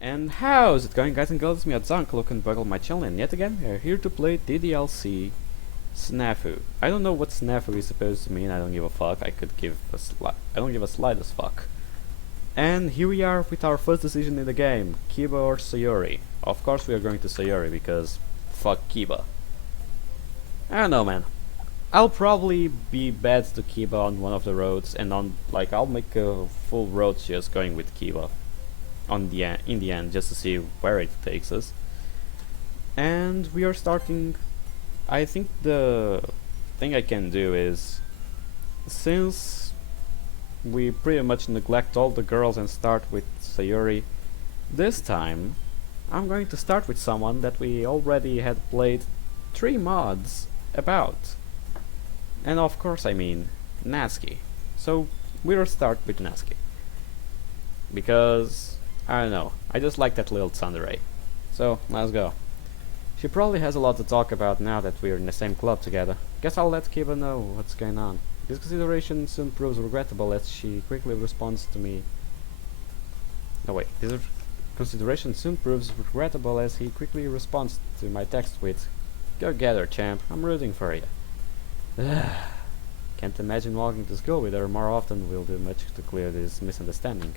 And how's it going, guys and girls? It's me, Adzank, look and buckle my channel, and yet again we are here to play DDLC SNAFU. I don't know what SNAFU is supposed to mean. I don't give a fuck. I don't give a slightest fuck. And here we are with our first decision in the game: Kiba or Sayori. Of course we are going to Sayori because fuck Kiba. I don't know, man. I'll probably be bad to Kiba on one of the roads, and I'll make a full road just going with Kiba in the end, just to see where it takes us. And we are starting. I think the thing I can do is, since we pretty much neglect all the girls and start with Sayori, this time I'm going to start with someone that we already had played 3 mods about. And of course I mean Natsuki. So we'll start with Natsuki, because I don't know, I just like that little tsundere. So let's go. She probably has a lot to talk about now that we're in the same club together. Guess I'll let Kiba know what's going on. This consideration soon proves regrettable as she quickly responds to me. No wait, consideration soon proves regrettable as he quickly responds to my text with, "Go get her, champ, I'm rooting for you." Can't imagine walking to school with her more often will do much to clear this misunderstanding.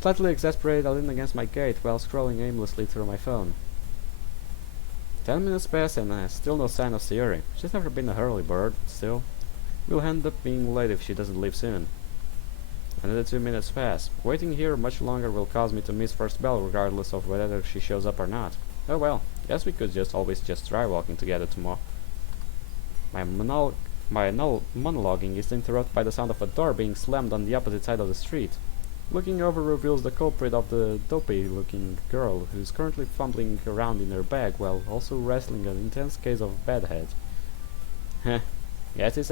Slightly exasperated, I lean against my gate while scrolling aimlessly through my phone. 10 minutes pass and still no sign of Sayori. She's never been a early bird, but still. We'll end up being late if she doesn't leave soon. Another 2 minutes pass. Waiting here much longer will cause me to miss first bell regardless of whether she shows up or not. Oh well, guess we could always try walking together tomorrow. My monologuing is interrupted by the sound of a door being slammed on the opposite side of the street. Looking over reveals the culprit of the dopey-looking girl who's currently fumbling around in her bag while also wrestling an intense case of bedhead. Heh, guess this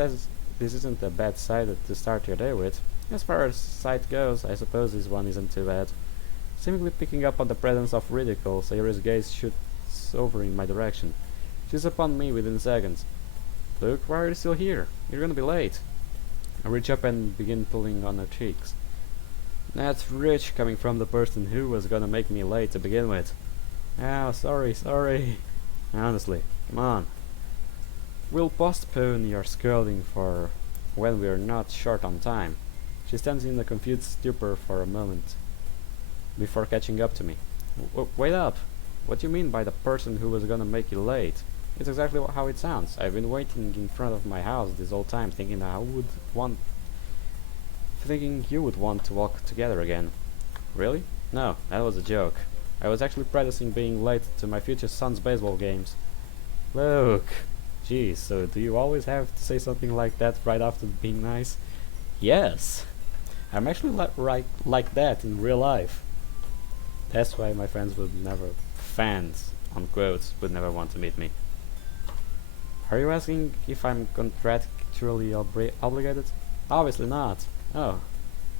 isn't a bad sight to start your day with. As far as sight goes, I suppose this one isn't too bad. Seemingly picking up on the presence of ridicule, Sayori's gaze shoots over in my direction. She's upon me within seconds. "Look, why are you still here? You're gonna be late." I reach up and begin pulling on her cheeks. That's rich coming from the person who was gonna make me late to begin with. Oh, sorry. Honestly, come on. We'll postpone your scolding for when we're not short on time. She stands in a confused stupor for a moment before catching up to me. Wait up! What do you mean by the person who was gonna make you late? It's exactly how it sounds. I've been waiting in front of my house this whole time thinking you would want to walk together again. Really? No, that was a joke. I was actually practicing being late to my future son's baseball games. Look. Geez, so do you always have to say something like that right after being nice? Yes. I'm actually like that in real life. That's why my fans would never want to meet me. Are you asking if I'm contractually obligated? Obviously not. Oh,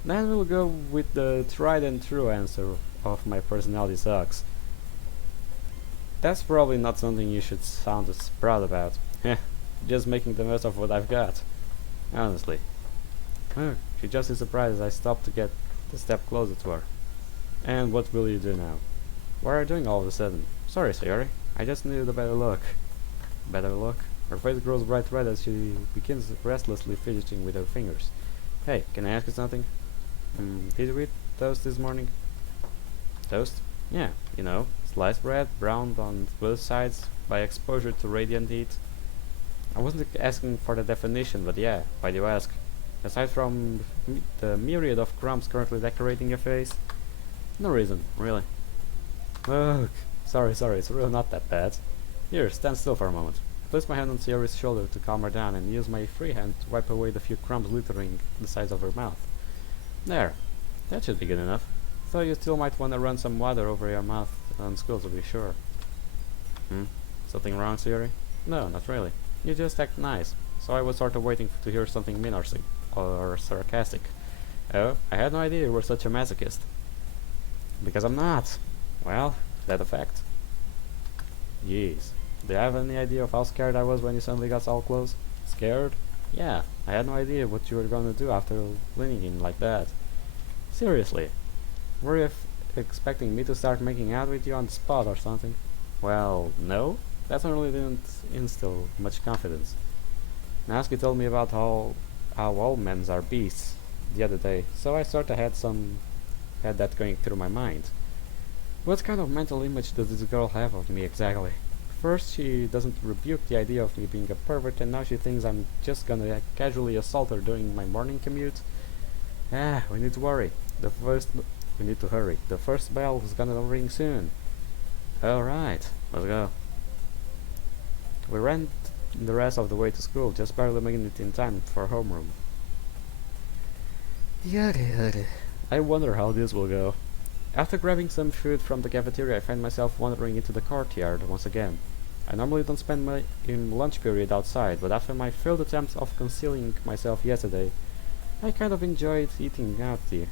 then we'll go with the tried and true answer of my personality sucks. That's probably not something you should sound as proud about. Heh, just making the most of what I've got. Honestly. She just is surprised as I stop to get a step closer to her. And what will you do now? What are you doing all of a sudden? Sorry, Sayori. I just needed a better look. Better look? Her face grows bright red as she begins restlessly fidgeting with her fingers. Hey, can I ask you something? Did you eat toast this morning? Toast? Yeah, you know, sliced bread, browned on both sides by exposure to radiant heat. I wasn't asking for the definition, but yeah, why do you ask? Aside from the myriad of crumbs currently decorating your face? No reason, really. Look, sorry, it's really not that bad. Here, stand still for a moment. I place my hand on Sayori's shoulder to calm her down and use my free hand to wipe away the few crumbs littering the sides of her mouth. There, that should be good enough. Though you still might want to run some water over your mouth on school to be sure. Something wrong, Sayori? No, not really. You just act nice, so I was sort of waiting to hear something mean or sarcastic. Oh, I had no idea you were such a masochist. Because I'm not. Well, that a fact. Jeez. Do you have any idea of how scared I was when you suddenly got all close? Scared? Yeah, I had no idea what you were gonna do after leaning in like that. Seriously. Worry expecting me to start making out with you on the spot or something? Well, no. That certainly didn't instill much confidence. Natsuki told me about how all men are beasts the other day, so I sorta had that going through my mind. What kind of mental image does this girl have of me exactly? First, she doesn't rebuke the idea of me being a pervert, and now she thinks I'm just gonna casually assault her during my morning commute. We need to worry. We need to hurry. The first bell is gonna ring soon. Alright, let's go. We ran the rest of the way to school, just barely making it in time for homeroom. I wonder how this will go. After grabbing some food from the cafeteria, I find myself wandering into the courtyard once again. I normally don't spend my lunch period outside, but after my failed attempt of concealing myself yesterday, I kind of enjoyed eating out here.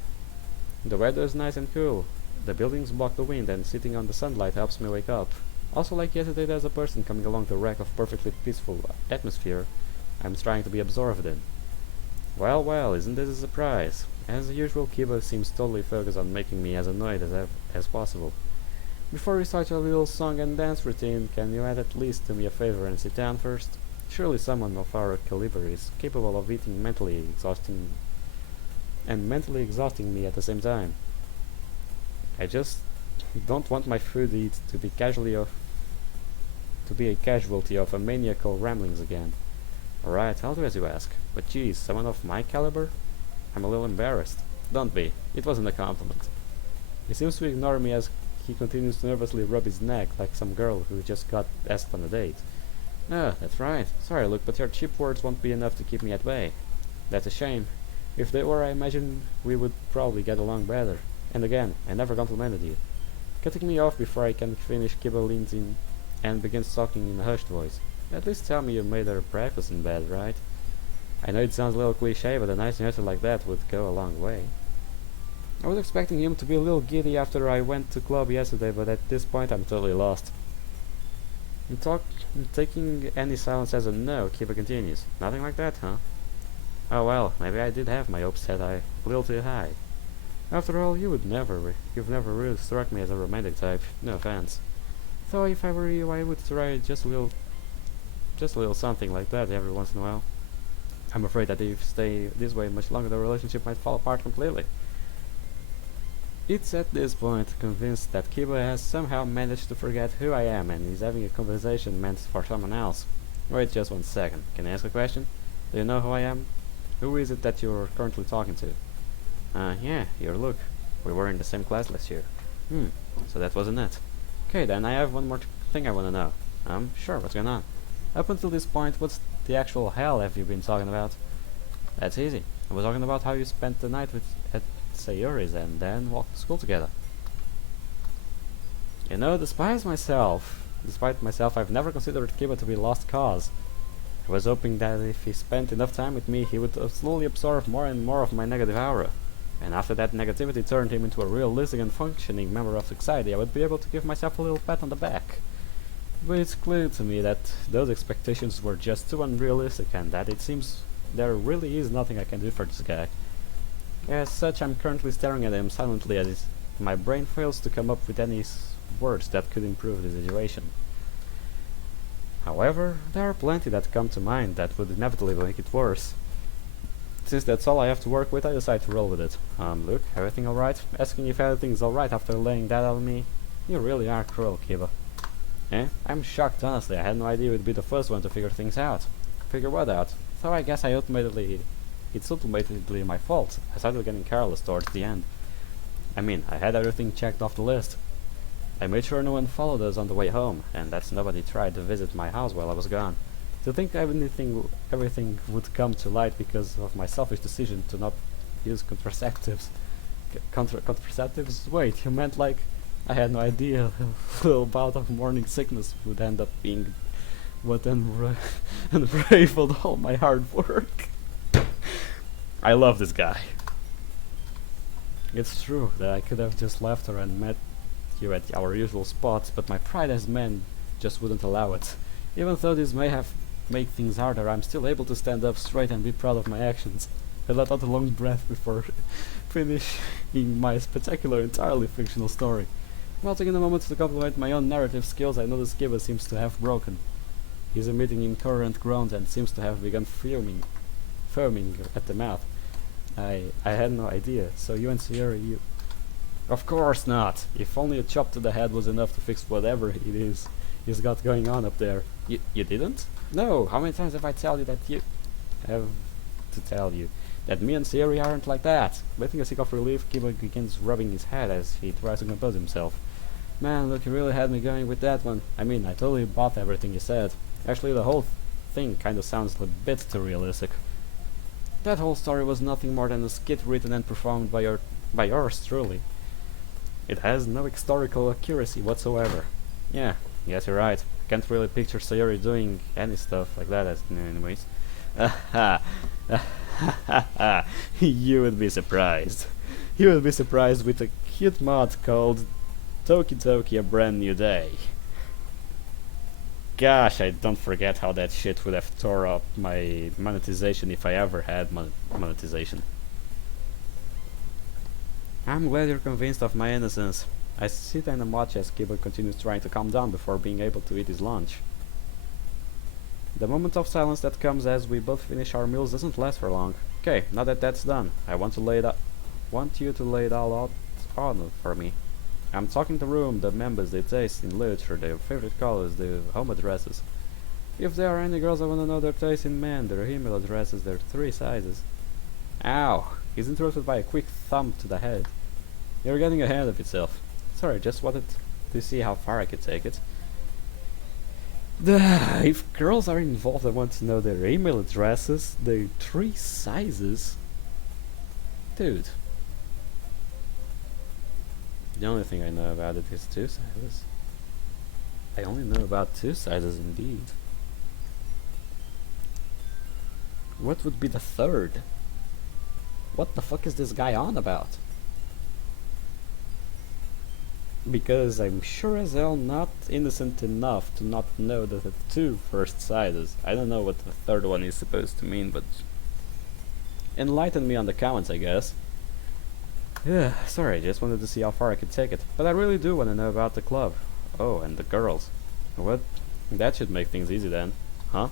The weather is nice and cool. The buildings block the wind, and sitting on the sunlight helps me wake up. Also, like yesterday, there's a person coming along the wreck of perfectly peaceful atmosphere I'm trying to be absorbed in. Well, isn't this a surprise? As usual, Kiba seems totally focused on making me as annoyed as possible. Before we start a little song and dance routine, can you at least do me a favor and sit down first? Surely someone of our caliber is capable of eating mentally exhausting me at the same time. I just don't want my food to be a casualty of a maniacal ramblings again. Alright, I'll do as you ask. But geez, someone of my caliber? I'm a little embarrassed. Don't be. It wasn't a compliment. He seems to ignore me as he continues to nervously rub his neck like some girl who just got asked on a date. That's right. Sorry, Luke, but your cheap words won't be enough to keep me at bay. That's a shame. If they were, I imagine we would probably get along better. And again, I never complimented you. Cutting me off before I can finish, Kiba leans in and begins talking in a hushed voice. At least tell me you made her breakfast in bed, right? I know it sounds a little cliche, but a nice answer like that would go a long way. I was expecting him to be a little giddy after I went to club yesterday, but at this point I'm totally lost. Taking any silence as a no, Kiba continues. Nothing like that, huh? Oh well, maybe I did have my hopes set a little too high. After all, you've never really struck me as a romantic type. No offense. So if I were you, I would try just a little something like that every once in a while. I'm afraid that if you stay this way much longer, the relationship might fall apart completely. It's at this point convinced that Kiba has somehow managed to forget who I am and is having a conversation meant for someone else. Wait just 1 second. Can I ask a question? Do you know who I am? Who is it that you're currently talking to? Yeah, you're Luke. We were in the same class last year. So that wasn't it. Okay, then I have one more thing I want to know. Sure, what's going on? Up until this point, what's the actual hell have you been talking about? That's easy. I was talking about how you spent the night at Sayori's and then walked to school together. You know, despite myself, I've never considered Kiba to be a lost cause. I was hoping that if he spent enough time with me, he would slowly absorb more and more of my negative aura. And after that negativity turned him into a realistic and functioning member of society, I would be able to give myself a little pat on the back. But it's clear to me that those expectations were just too unrealistic and that it seems there really is nothing I can do for this guy. As such, I'm currently staring at him silently as my brain fails to come up with any words that could improve the situation. However, there are plenty that come to mind that would inevitably make it worse. Since that's all I have to work with, I decide to roll with it. Luke, everything alright? Asking if everything's alright after laying that on me? You really are cruel, Kiba. I'm shocked, honestly. I had no idea you'd be the first one to figure things out. Figure what out? So I guess it's ultimately my fault. I started getting careless towards the end. I mean, I had everything checked off the list. I made sure no one followed us on the way home, and that nobody tried to visit my house while I was gone. To think everything would come to light because of my selfish decision to not use contraceptives. Contraceptives? Wait, you meant like I had no idea a little bout of morning sickness would end up being what unraveled all my hard work. I love this guy. It's true that I could have just left her and met you at our usual spots, but my pride as man just wouldn't allow it. Even though this may have made things harder, I'm still able to stand up straight and be proud of my actions. I let out a long breath before finishing my spectacular, entirely fictional story. While taking a moment to compliment my own narrative skills, I noticed Kiba seems to have broken. He's emitting incoherent groans and seems to have begun foaming at the mouth. I had no idea. So you and Sayori, you... Of course not! If only a chop to the head was enough to fix whatever it is he's got going on up there. You didn't? No! How many times have I tell you that you... have to tell you that me and Sayori aren't like that? Letting a sick of relief, Kiba begins rubbing his head as he tries to compose himself. Man, look, you really had me going with that one. I mean, I totally bought everything you said. Actually, the whole thing kinda sounds a bit too realistic. That whole story was nothing more than a skit written and performed by yours truly. It has no historical accuracy whatsoever. Yeah, yes, you're right. Can't really picture Sayori doing any stuff like that anyways. You would be surprised. You would be surprised with a cute mod called Toki Toki A Brand New Day. Gosh, I don't forget how that shit would have tore up my monetization if I ever had monetization. I'm glad you're convinced of my innocence. I sit and watch as Kiba continues trying to calm down before being able to eat his lunch. The moment of silence that comes as we both finish our meals doesn't last for long. Okay, now that that's done, I want you to lay it all out on for me. I'm talking the room, the members, their taste in literature, their favorite colors, their home addresses. If there are any girls, I want to know their taste in men, their email addresses, their 3 sizes. Ow! He's interrupted by a quick thump to the head. You're getting ahead of yourself. Sorry, just wanted to see how far I could take it. If girls are involved, I want to know their email addresses, their 3 sizes. Dude. The only thing I know about it is 2 sizes. I only know about 2 sizes indeed. What would be the 3rd? What the fuck is this guy on about? Because I'm sure as hell not innocent enough to not know that the 2 first sizes. I don't know what the 3rd one is supposed to mean, but enlighten me on the comments, I guess. Sorry, just wanted to see how far I could take it. But I really do want to know about the club. Oh, and the girls. What? That should make things easy then. Huh?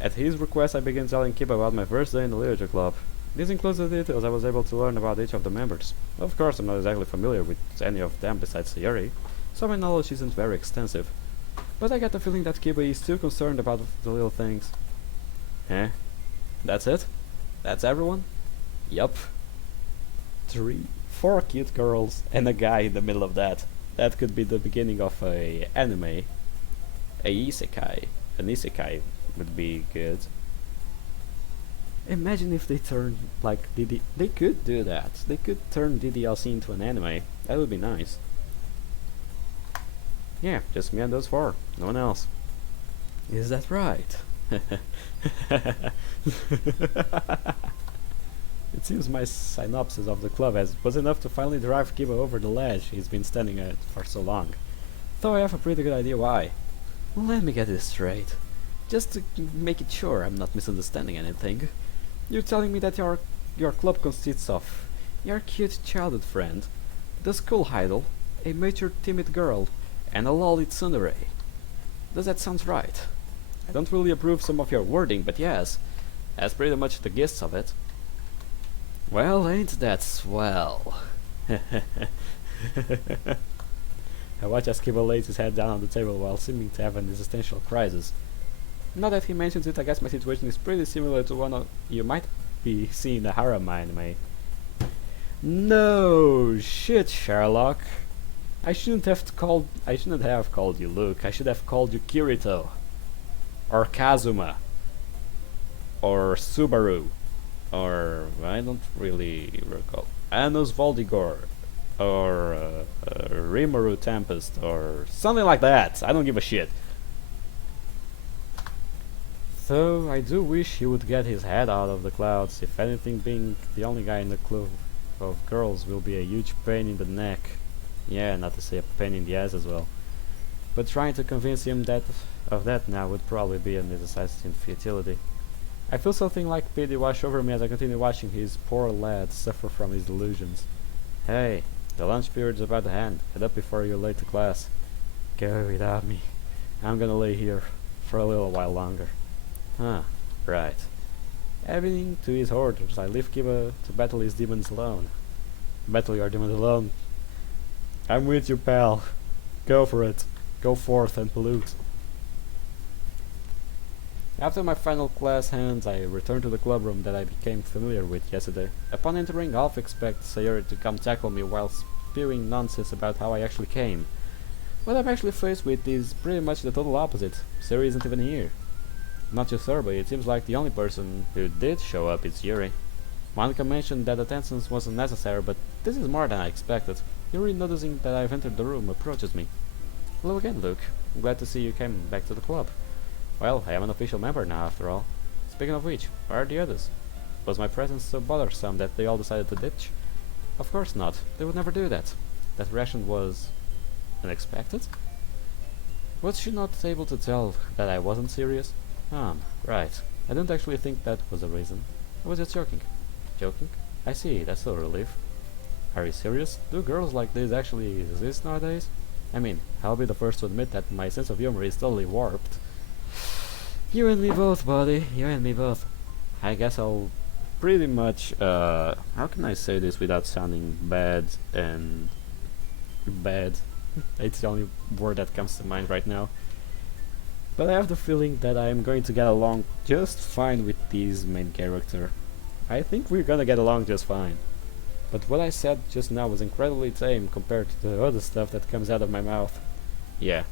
At his request, I began telling Kip about my first day in the literature club. This includes the details I was able to learn about each of the members. Of course, I'm not exactly familiar with any of them besides Sayori, so my knowledge isn't very extensive. But I get the feeling that Kiba is too concerned about the little things. Eh? That's it? That's everyone? Yup. 4 cute girls and a guy in the middle of that. That could be the beginning of a anime. A isekai. An isekai would be good. Imagine if they turned like they could do that. They could turn DDLC into an anime. That would be nice. Yeah, just me and those 4. No one else. Is that right? It seems my synopsis of the club was enough to finally drive Kiba over the ledge he's been standing at for so long. Though I have a pretty good idea why. Let me get this straight. Just to make it sure I'm not misunderstanding anything. You're telling me that your club consists of your cute childhood friend, the school idol, a mature timid girl, and a lolly tsundere. Does that sound right? I don't really approve some of your wording, but yes, that's pretty much the gist of it. Well, ain't that swell? I watch as Kiba lays his head down on the table while seeming to have an existential crisis. Now that he mentions it, I guess my situation is pretty similar to one you might be seeing in a harem anime. No shit, Sherlock. I shouldn't have called you Luke. I should have called you Kirito, or Kazuma, or Subaru, or I don't really recall. Anos Voldigor, or Rimuru Tempest, or something like that. I don't give a shit. Though I do wish he would get his head out of the clouds. If anything, being the only guy in the club of girls will be a huge pain in the neck. Yeah, not to say a pain in the ass as well. But trying to convince him of that now would probably be a necessity in futility. I feel something like pity wash over me as I continue watching his poor lad suffer from his delusions. Hey, the lunch period's about to end. Head up before you're late to class. Go without me. I'm gonna lay here for a little while longer. Huh, right. Adding to his orders, I leave Kiba to battle his demons alone. Battle your demons alone? I'm with you, pal. Go for it. Go forth and pollute. After my final class ends, I return to the club room that I became familiar with yesterday. Upon entering, I half expect Sayori to come tackle me while spewing nonsense about how I actually came. What I'm actually faced with is pretty much the total opposite. Sayori isn't even here. Not too sure, but it seems like the only person who did show up is Yuri. Monica mentioned that attendance wasn't necessary, but this is more than I expected. Yuri, noticing that I've entered the room, approaches me. Hello again, Luke. I'm glad to see you came back to the club. Well, I am an official member now, after all. Speaking of which, where are the others? Was my presence so bothersome that they all decided to ditch? Of course not. They would never do that. That reaction was unexpected? Was she not able to tell that I wasn't serious? Right. I didn't actually think that was a reason. I was just joking. Joking? I see, that's a relief. Are you serious? Do girls like this actually exist nowadays? I mean, I'll be the first to admit that my sense of humor is totally warped. You and me both, buddy. You and me both. I guess I'll pretty much, how can I say this without sounding bad and bad? It's the only word that comes to mind right now. But I have the feeling that I am going to get along just fine with this main character. I think we're gonna get along just fine. But what I said just now was incredibly tame compared to the other stuff that comes out of my mouth. Yeah.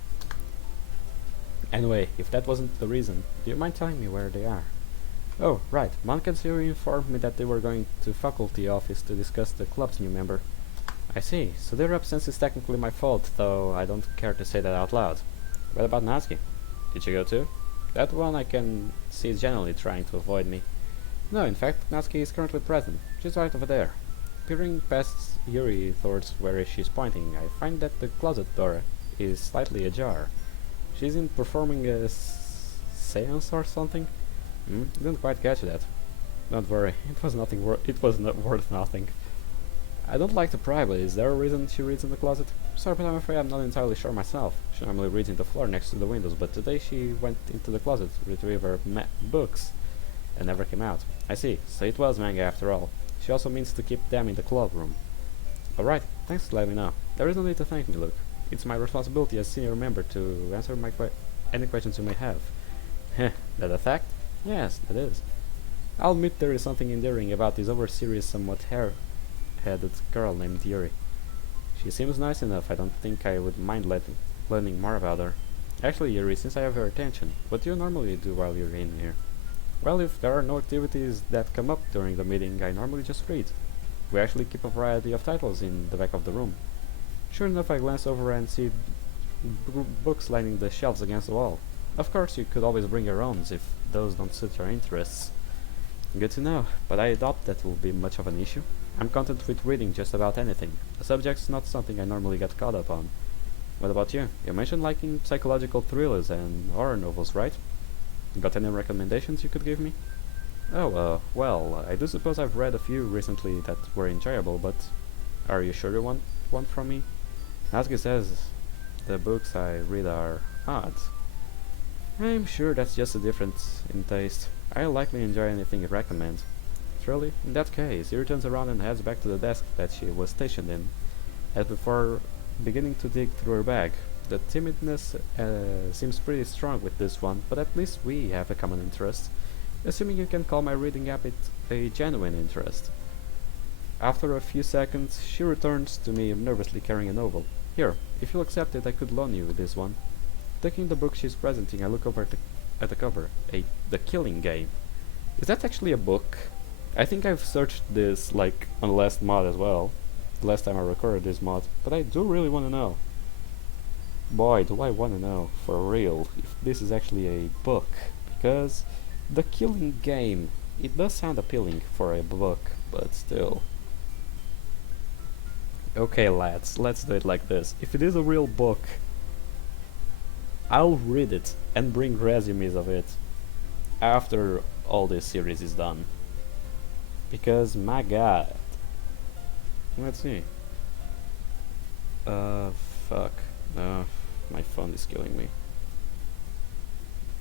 Anyway, if that wasn't the reason, do you mind telling me where they are? Oh, right. Monica and Sayori informed me that they were going to faculty office to discuss the club's new member. I see. So their absence is technically my fault, though I don't care to say that out loud. What about Natsuki? Did she go too? That one I can see is generally trying to avoid me. No, in fact, Natsuki is currently present. She's right over there. Peering past Yuri towards where she's pointing, I find that the closet door is slightly ajar. She's in performing a seance or something? Didn't quite catch that. Don't worry, it was not worth nothing. I don't like to pry, but is there a reason she reads in the closet? Sorry, but I'm afraid I'm not entirely sure myself. She normally reads in the floor next to the windows, but today she went into the closet to retrieve her books and never came out. I see, so it was manga after all. She also means to keep them in the club room. Alright, thanks for letting me know. There is no need to thank me, Luke. It's my responsibility as senior member to answer any questions you may have. Heh, that a fact? Yes, that is. I'll admit there is something endearing about this over-serious, somewhat hair-headed girl named Yuri. She seems nice enough. I don't think I would mind learning more about her. Actually, Yuri, since I have your attention, what do you normally do while you're in here? Well, if there are no activities that come up during the meeting, I normally just read. We actually keep a variety of titles in the back of the room. Sure enough, I glance over and see books lining the shelves against the wall. Of course, you could always bring your own if those don't suit your interests. Good to know, but I doubt that will be much of an issue. I'm content with reading just about anything. The subject's not something I normally get caught up on. What about you? You mentioned liking psychological thrillers and horror novels, right? Got any recommendations you could give me? Oh, well, I do suppose I've read a few recently that were enjoyable, but are you sure you want one from me? Natsuki says the books I read are odd. I'm sure that's just a difference in taste. I likely enjoy anything you recommend. Truly? In that case, he turns around and heads back to the desk that she was stationed in, as before beginning to dig through her bag. The timidness seems pretty strong with this one, but at least we have a common interest, assuming you can call my reading habit a genuine interest. After a few seconds, she returns to me nervously carrying a novel. Here, if you'll accept it, I could loan you this one. Taking the book she's presenting, I look over at the cover. The Killing Game. Is that actually a book? I think I've searched this like on the last mod as well. The last time I recorded this mod, but I do really want to know. Boy, do I want to know, for real, if this is actually a book. Because The Killing Game, it does sound appealing for a book, but still. Okay lads, let's do it like this. If it is a real book, I'll read it and bring resumes of it after all this series is done. Because, my god. Let's see. Fuck. My phone is killing me.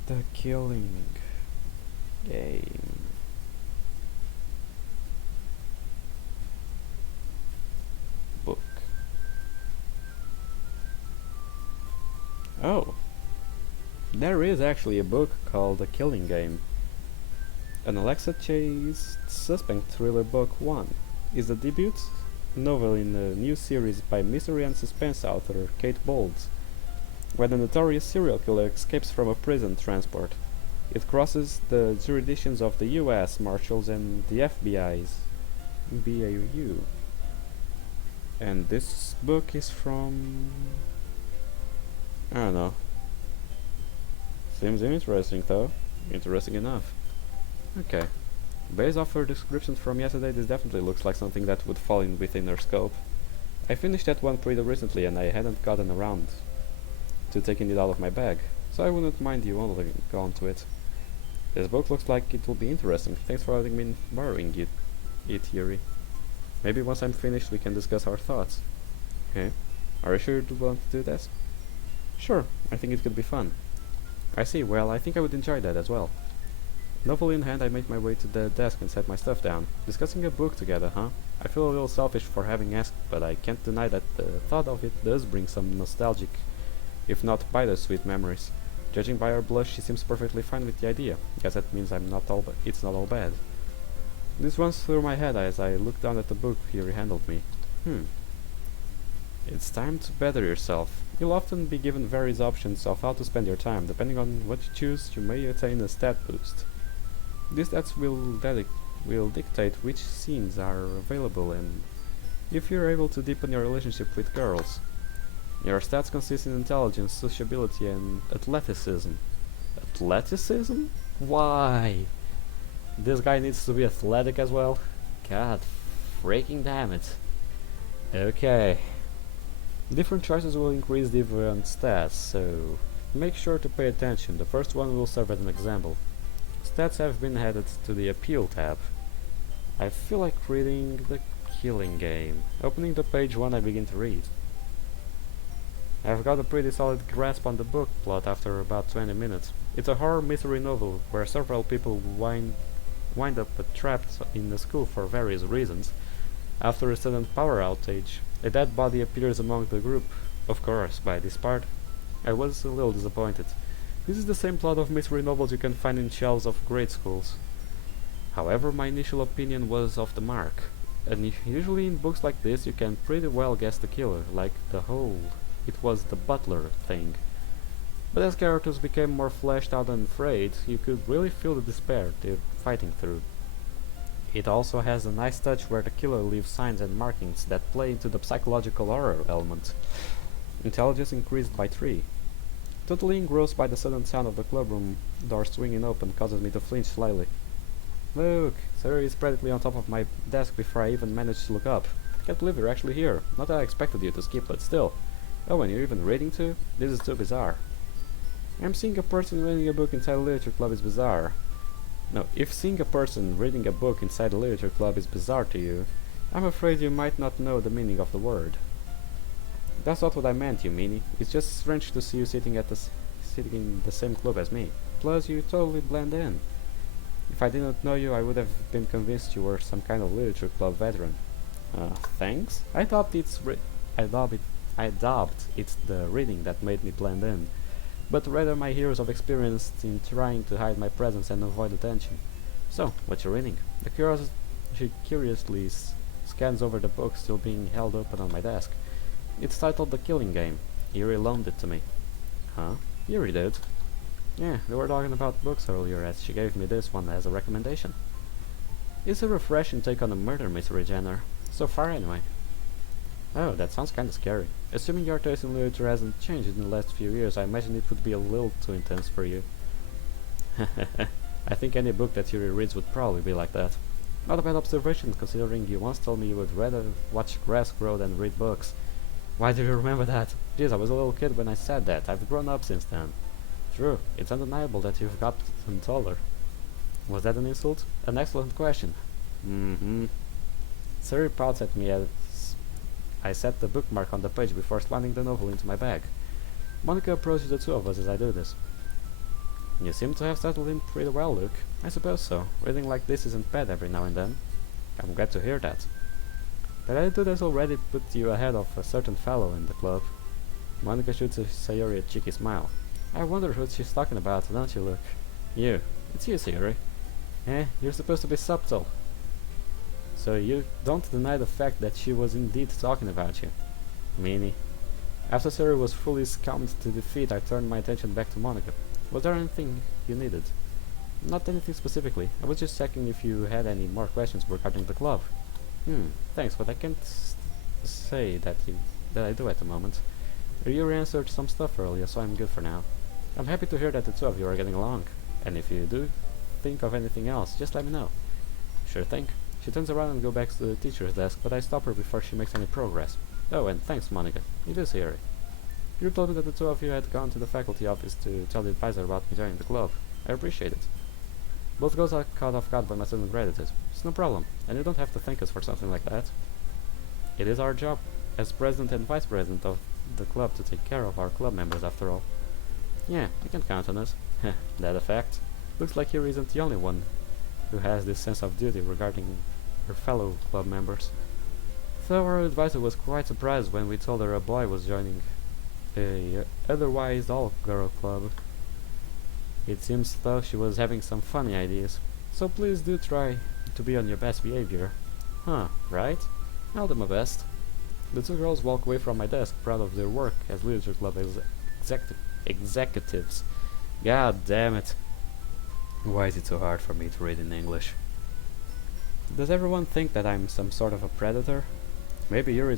The Killing Game. Book. Oh. There is actually a book called The Killing Game. An Alexa Chase suspense thriller book 1 is the debut novel in a new series by mystery and suspense author Kate Bowles. When a notorious serial killer escapes from a prison transport, it crosses the jurisdictions of the US Marshals and the FBI's BAU. And this book is from... I don't know. Seems interesting though. Interesting enough. Okay. Based off her description from yesterday, this definitely looks like something that would fall in within her scope. I finished that one pretty recently and I hadn't gotten around to taking it out of my bag, so I wouldn't mind you only on to it. This book looks like it will be interesting. Thanks for letting me borrowing it, Yuri. Maybe once I'm finished we can discuss our thoughts. Okay. Are you sure you want to do that? Sure, I think it could be fun. I see, well, I think I would enjoy that as well. Novel in hand, I made my way to the desk and set my stuff down. Discussing a book together, huh? I feel a little selfish for having asked, but I can't deny that the thought of it does bring some nostalgic, if not bittersweet memories. Judging by her blush, she seems perfectly fine with the idea. Guess that means it's not all bad. This runs through my head as I look down at the book Yuri handled me. It's time to better yourself. You'll often be given various options of how to spend your time. Depending on what you choose, you may attain a stat boost. These stats will dictate which scenes are available and if you're able to deepen your relationship with girls. Your stats consist in intelligence, sociability, and athleticism. Athleticism? Why? This guy needs to be athletic as well? God freaking damn it. Okay. Different choices will increase different stats, so make sure to pay attention. The first one will serve as an example. Stats have been added to the Appeal tab. I feel like reading The Killing Game. Opening the page 1, I begin to read. I've got a pretty solid grasp on the book plot after about 20 minutes. It's a horror mystery novel where several people wind up trapped in a school for various reasons. After a sudden power outage, a dead body appears among the group. Of course, by this part, I was a little disappointed. This is the same plot of mystery novels you can find in shelves of grade schools. However, my initial opinion was off the mark. And usually in books like this you can pretty well guess the killer, like the whole "it was the butler" thing. But as characters became more fleshed out and frayed, you could really feel the despair they're fighting through. It also has a nice touch where the killer leaves signs and markings that play into the psychological horror element. Intelligence increased by 3. Totally engrossed by the sudden sound of the clubroom door swinging open causes me to flinch slightly. Look, Sayori is practically on top of my desk before I even managed to look up. Can't believe you're actually here. Not that I expected you to skip, but still. Oh, and you're even reading too? This is too bizarre. I'm seeing a person reading a book inside a literature club is bizarre. No, if seeing a person reading a book inside a literature club is bizarre to you, I'm afraid you might not know the meaning of the word. That's not what I meant, you meanie. It's just strange to see you sitting in the same club as me. Plus, you totally blend in. If I didn't know you, I would have been convinced you were some kind of literature club veteran. Thanks? I doubt it's the reading that made me blend in, but rather my years of experience in trying to hide my presence and avoid attention. So, what you reading? She curiously scans over the book still being held open on my desk. It's titled The Killing Game. Yuri loaned it to me. Huh? Yuri did? Yeah, they were talking about books earlier as she gave me this one as a recommendation. It's a refreshing take on the murder mystery genre. So far anyway. Oh, that sounds kinda scary. Assuming your taste in literature hasn't changed in the last few years, I imagine it would be a little too intense for you. I think any book that Yuri reads would probably be like that. Not a bad observation, considering you once told me you would rather watch grass grow than read books. Why do you remember that? Jeez, I was a little kid when I said that. I've grown up since then. True, it's undeniable that you've gotten taller. Was that an insult? An excellent question. Mm-hmm. Sayori pouts at me as I set the bookmark on the page before sliding the novel into my bag. Monica approaches the two of us as I do this. You seem to have settled in pretty well, Luke. I suppose so. Reading like this isn't bad every now and then. I'm glad to hear that. That attitude has already put you ahead of a certain fellow in the club. Monica shoots Sayori a cheeky smile. I wonder who she's talking about, don't you, Luke? You. It's you, Sayori. You're supposed to be subtle. So you don't deny the fact that she was indeed talking about you. Meanie. After Sayori was fully succumbed to defeat, I turned my attention back to Monica. Was there anything you needed? Not anything specifically. I was just checking if you had any more questions regarding the club. Thanks, but I can't say that I do at the moment. You answered some stuff earlier, so I'm good for now. I'm happy to hear that the two of you are getting along. And if you do think of anything else, just let me know. Sure thing. She turns around and goes back to the teacher's desk, but I stop her before she makes any progress. Oh, and thanks, Monica. It is Sayori. You told me that the two of you had gone to the faculty office to tell the advisor about me joining the club. I appreciate it. Both girls are caught off guard by my sudden gratitude. It's no problem, and you don't have to thank us for something like that. It is our job as president and vice president of the club to take care of our club members after all. Yeah, you can count on us. That a fact. Looks like Yuri isn't the only one who has this sense of duty regarding her fellow club members. So our advisor was quite surprised when we told her a boy was joining a otherwise all-girl club. It seems though she was having some funny ideas. So please do try to be on your best behavior. Huh, right? I'll do my best. The two girls walk away from my desk, proud of their work as literature club executives. God damn it. Why is it so hard for me to read in English? Does everyone think that I'm some sort of a predator? Maybe Yuri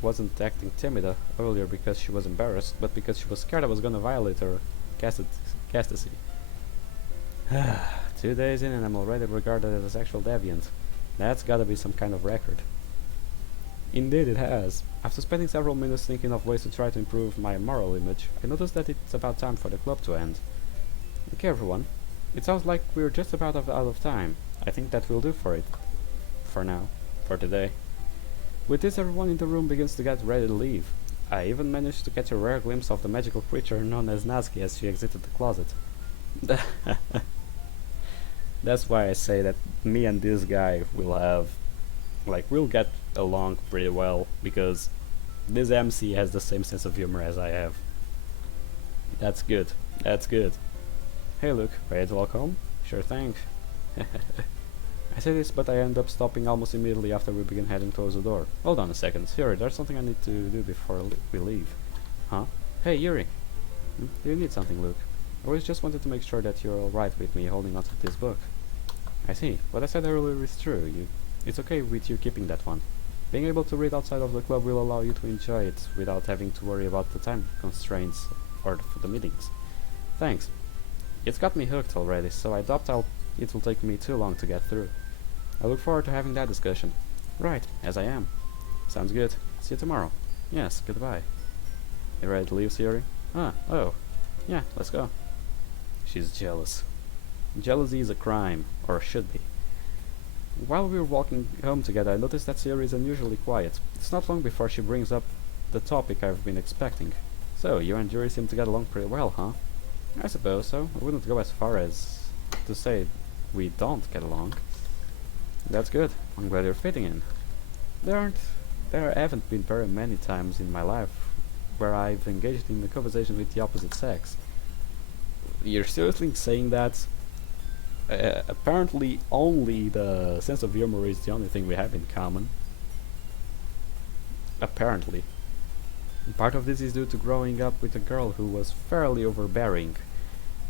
wasn't acting timid earlier because she was embarrassed, but because she was scared I was gonna violate her chastity. 2 days in and I'm already regarded as a sexual deviant. That's gotta be some kind of record. Indeed it has. After spending several minutes thinking of ways to try to improve my moral image, I noticed that it's about time for the club to end. Okay everyone, it sounds like we're just about out of time. I think that will do for it. For now. For today. With this, everyone in the room begins to get ready to leave. I even managed to catch a rare glimpse of the magical creature known as Natsuki as she exited the closet. That's why I say that me and this guy we'll get along pretty well, because this MC has the same sense of humor as I have. That's good. That's good. Hey Luke, ready to walk home? Sure thing. I say this, but I end up stopping almost immediately after we begin heading towards the door. Hold on a second, Yuri, there's something I need to do before we leave. Huh? Hey Yuri! Do you need something, Luke? I always just wanted to make sure that you're alright with me holding onto this book. I see. What I said earlier is true. It's okay with you keeping that one. Being able to read outside of the club will allow you to enjoy it without having to worry about the time constraints or the meetings. Thanks. It's got me hooked already, so I doubt it will take me too long to get through. I look forward to having that discussion. Right, as I am. Sounds good. See you tomorrow. Yes, goodbye. You ready to leave, Sayori? Oh. Yeah, let's go. She's jealous. Jealousy is a crime, or should be. While we were walking home together, I noticed that Sayori is unusually quiet. It's not long before she brings up the topic I've been expecting. So, you and Yuri seem to get along pretty well, huh? I suppose so. I wouldn't go as far as to say we don't get along. That's good. I'm glad you're fitting in. There haven't been very many times in my life where I've engaged in a conversation with the opposite sex. You're seriously saying that? Apparently only the sense of humor is the only thing we have in common. Apparently. Part of this is due to growing up with a girl who was fairly overbearing.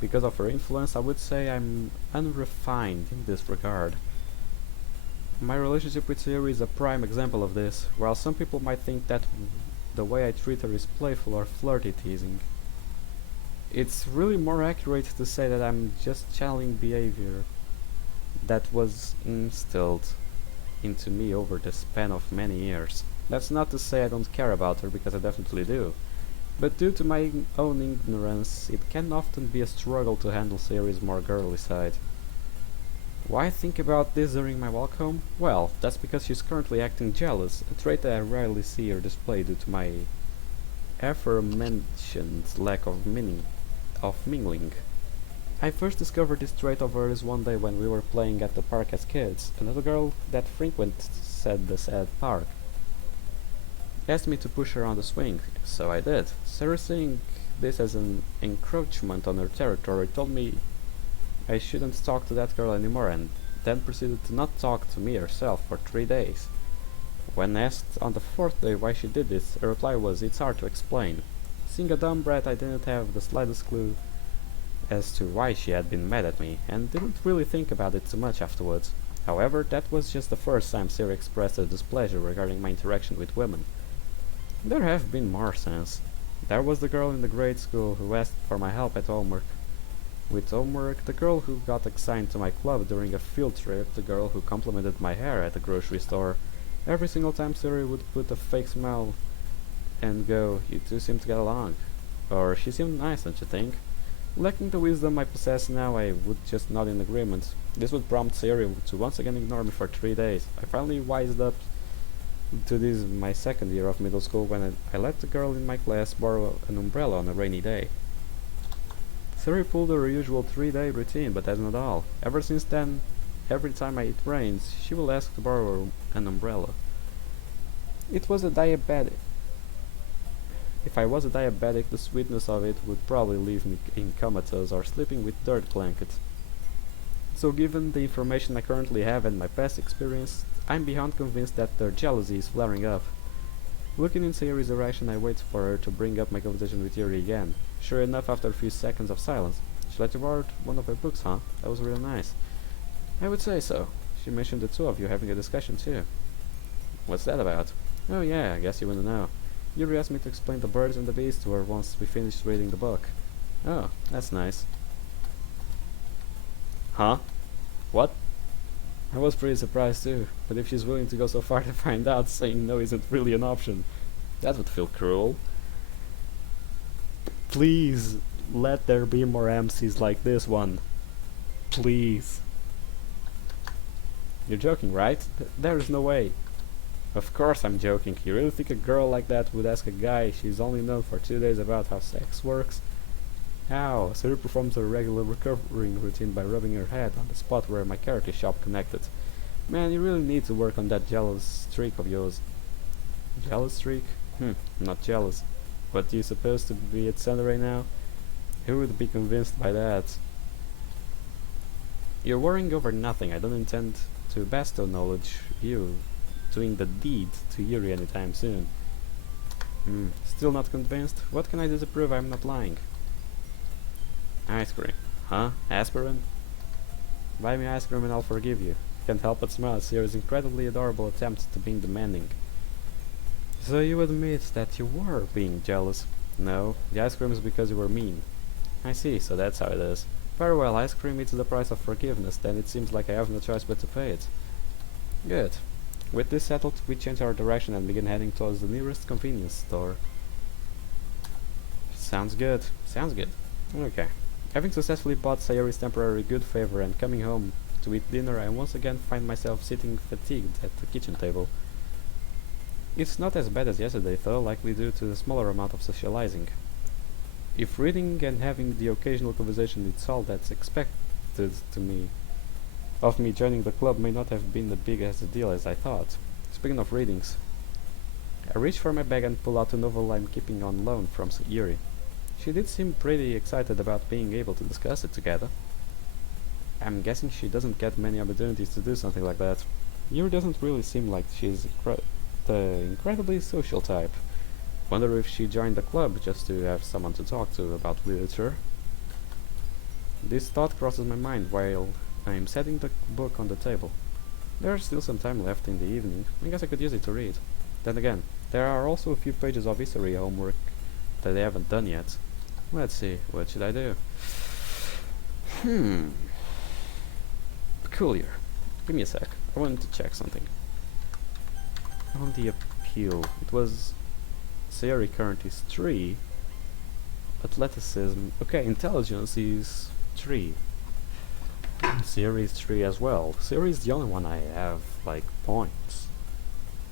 Because of her influence, I would say I'm unrefined in this regard. My relationship with Sayori is a prime example of this. While some people might think that the way I treat her is playful or flirty teasing, it's really more accurate to say that I'm just channeling behavior that was instilled into me over the span of many years. That's not to say I don't care about her, because I definitely do. But due to my own ignorance, it can often be a struggle to handle Sayori's more girly side. Why think about this during my walk home? Well, that's because she's currently acting jealous, a trait that I rarely see her display due to my aforementioned lack of mingling. I first discovered this trait of hers one day when we were playing at the park as kids. Another girl that frequents the said park asked me to push her on the swing, so I did. Sarah, seeing this as an encroachment on her territory, told me I shouldn't talk to that girl anymore, and then proceeded to not talk to me herself for 3 days. When asked on the fourth day why she did this, her reply was, "It's hard to explain." Seeing a dumb brat, I didn't have the slightest clue as to why she had been mad at me, and didn't really think about it too much afterwards. However, that was just the first time Sarah expressed her displeasure regarding my interaction with women. There have been more since. There was the girl in the grade school who asked for my help at homework. With homework, the girl who got assigned to my club during a field trip, the girl who complimented my hair at the grocery store. Every single time Sayori would put a fake smile and go, "You two seem to get along." Or, "She seemed nice, don't you think?" Lacking the wisdom I possess now, I would just nod in agreement. This would prompt Sayori to once again ignore me for 3 days. I finally wised up to this my second year of middle school when I let the girl in my class borrow an umbrella on a rainy day. Sayori pulled her usual 3-day routine, but that's not all. Ever since then, every time it rains, she will ask to borrow an umbrella. It was a diabetic. If I was a diabetic, the sweetness of it would probably leave me in comatose or sleeping with dirt blankets. So given the information I currently have and my past experience, I'm beyond convinced that their jealousy is flaring up. Looking in Sayori's direction, I wait for her to bring up my conversation with Yuri again. Sure enough, after a few seconds of silence, "She let you borrow one of her books, huh? That was really nice." "I would say so. She mentioned the two of you having a discussion too." "What's that about?" "Oh yeah, I guess you wanna know. Yuri asked me to explain the birds and the bees to her once we finished reading the book." "Oh, that's nice." "Huh? What?" I was pretty surprised too, but if she's willing to go so far to find out, saying no isn't really an option. That would feel cruel. Please, let there be more MCs like this one. Please. You're joking, right? There is no way. Of course I'm joking. You really think a girl like that would ask a guy she's only known for 2 days about how sex works? How? Sayori performs a regular recovering routine by rubbing her head on the spot where my karate shop connected. Man, you really need to work on that jealous streak of yours. Jealous streak? I'm not jealous. What, you supposed to be at center right now? Who would be convinced by that? You're worrying over nothing. I don't intend to bestow knowledge you doing the deed to Yuri anytime soon. Still not convinced? What can I do to prove I'm not lying? Ice cream. Huh? Aspirin? Buy me ice cream and I'll forgive you. Can't help but smile at Sayori's incredibly adorable attempt to being demanding. So you admit that you were being jealous? No, the ice cream is because you were mean. I see, so that's how it is. Very well, ice cream is the price of forgiveness, then it seems like I have no choice but to pay it. Good. With this settled, we change our direction and begin heading towards the nearest convenience store. Sounds good. Sounds good. Okay. Having successfully bought Sayori's temporary good favor and coming home to eat dinner, I once again find myself sitting fatigued at the kitchen table. It's not as bad as yesterday though, likely due to the smaller amount of socializing. If reading and having the occasional conversation is all that's expected of me joining the club may not have been as big as a deal as I thought. Speaking of readings, I reach for my bag and pull out a novel I'm keeping on loan from Yuri. She did seem pretty excited about being able to discuss it together. I'm guessing she doesn't get many opportunities to do something like that. Yuri doesn't really seem like she's the incredibly social type. Wonder if she joined the club just to have someone to talk to about literature. This thought crosses my mind while I'm setting the book on the table. There's still some time left in the evening. I guess I could use it to read. Then again, there are also a few pages of history homework that I haven't done yet. Let's see, what should I do? Peculiar. Give me a sec. I wanted to check something. On the appeal, it was Sayori current is 3. Athleticism. Okay, intelligence is 3. Series 3 as well. Series is the only one I have, like, points.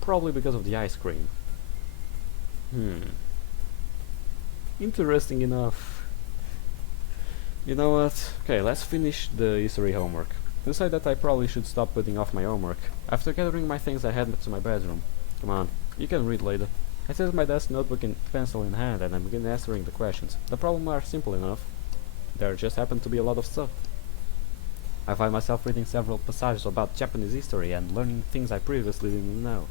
Probably because of the ice cream. Interesting enough. You know what? Okay, let's finish the history homework. Decide that I probably should stop putting off my homework. After gathering my things, I head to my bedroom. Come on, you can read later. I sit at my desk, notebook and pencil in hand, and I begin answering the questions. The problems are simple enough. There just happen to be a lot of stuff. I find myself reading several passages about Japanese history and learning things I previously didn't know.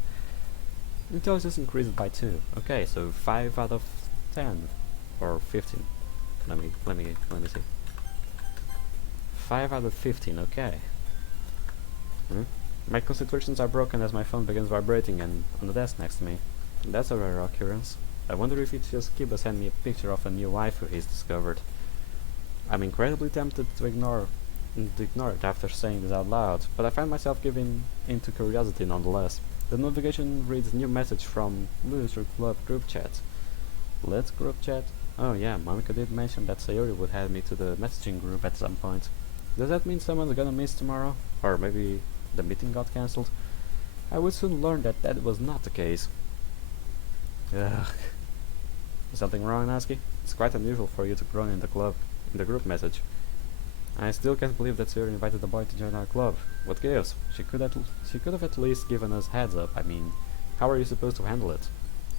Intelligence increased by 2. Okay, so 5 out of 10 or 15. Let me see. 5 out of 15. Okay. My concentrations are broken as my phone begins vibrating and on the desk next to me. That's a rare occurrence. I wonder if it's just Kiba sent me a picture of a new waifu he's discovered. I'm incredibly tempted to ignore it after saying this out loud, but I find myself giving into curiosity nonetheless. The notification reads new message from Literature Club group chat. Let's group chat? Oh yeah, Monica did mention that Sayori would add me to the messaging group at some point. Does that mean someone's gonna miss tomorrow? Or maybe the meeting got cancelled? I would soon learn that that was not the case. Ugh. Is something wrong, Natsuki? It's quite unusual for you to groan in the group message. I still can't believe that Sayori invited the boy to join our club. What gives? She could have at least given us heads up. I mean, how are you supposed to handle it?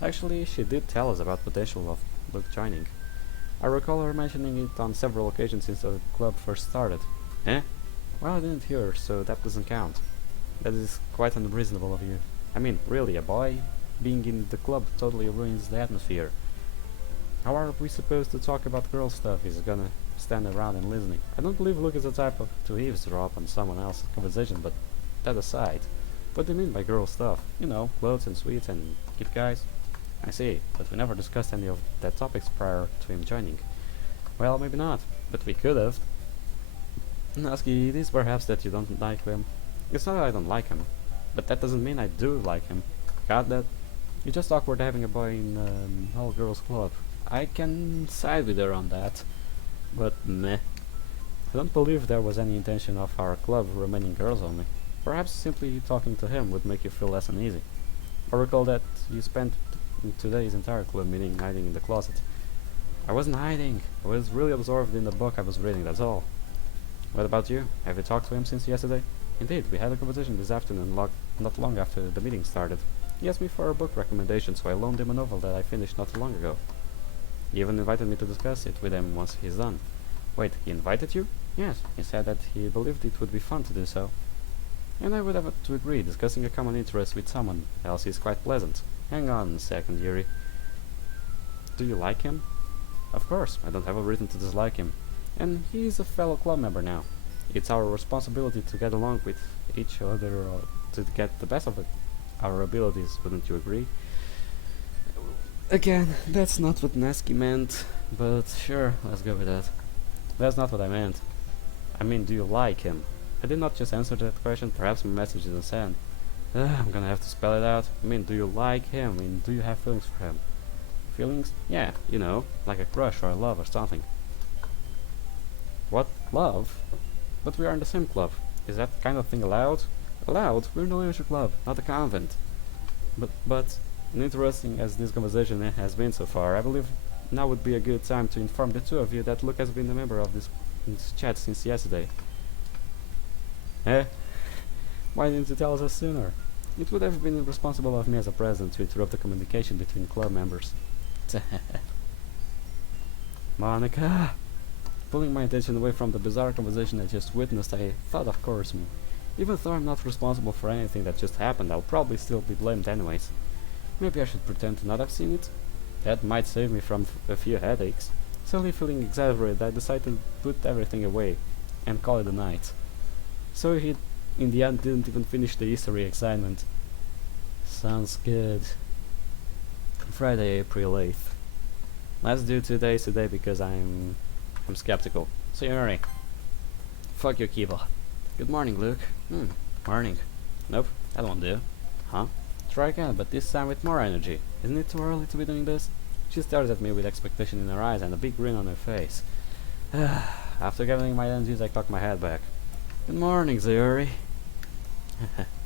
Actually, she did tell us about potential of Luke joining. I recall her mentioning it on several occasions since the club first started. Eh? Well, I didn't hear her, so that doesn't count. That is quite unreasonable of you. I mean, really, a boy being in the club totally ruins the atmosphere. How are we supposed to talk about girl stuff? He's gonna stand around and listening. I don't believe Luke is the type to eavesdrop on someone else's conversation, but that aside, what do you mean by girl stuff? You know, clothes and sweets and cute guys? I see, but we never discussed any of that topics prior to him joining. Well, maybe not, but we could have. Natsuki, it is perhaps that you don't like him. It's not that I don't like him, but that doesn't mean I do like him. Got that? You're just awkward having a boy in an all-girls club. I can side with her on that, but meh. I don't believe there was any intention of our club remaining girls only. Perhaps simply talking to him would make you feel less uneasy. I recall that you spent today's entire club meeting hiding in the closet. I wasn't hiding. I was really absorbed in the book I was reading, that's all. What about you? Have you talked to him since yesterday? Indeed, we had a conversation this afternoon, not long after the meeting started. He asked me for a book recommendation, so I loaned him a novel that I finished not too long ago. He even invited me to discuss it with him once he's done. Wait, he invited you? Yes, he said that he believed it would be fun to do so. And I would have to agree, discussing a common interest with someone else is quite pleasant. Hang on a second, Yuri. Do you like him? Of course, I don't have a reason to dislike him. And he is a fellow club member now. It's our responsibility to get along with each other to get the best of our abilities, wouldn't you agree? Again, that's not what Natsuki meant, but sure, let's go with that. That's not what I meant. I mean, do you like him? I did not just answer that question, perhaps my message isn't sent. I'm gonna have to spell it out. I mean, do you like him? I mean, do you have feelings for him? Feelings? Yeah, you know, like a crush or a love or something. What? Love? But we are in the same club. Is that kind of thing allowed? Allowed? We're in the literature club, not a convent. But, interesting as this conversation has been so far, I believe now would be a good time to inform the two of you that Luke has been a member of this chat since yesterday. Eh? Why didn't you tell us sooner? It would have been irresponsible of me as a president to interrupt the communication between club members. Monica! Pulling my attention away from the bizarre conversation I just witnessed, I thought of course me. Even though I'm not responsible for anything that just happened, I'll probably still be blamed anyways. Maybe I should pretend to not have seen it? That might save me from a few headaches. Suddenly feeling exasperated, I decided to put everything away and call it a night. So he, in the end, didn't even finish the history assignment. Sounds good. Friday, April 8th. Let's do 2 days today because I'm skeptical. Sayori. Fuck your keyboard. Good morning, Luke. Morning. Nope, that won't do. Huh? Try again, but this time with more energy. Isn't it too early to be doing this? She stares at me with expectation in her eyes and a big grin on her face. After gathering my energies, I cock my head back. Good morning, Sayori.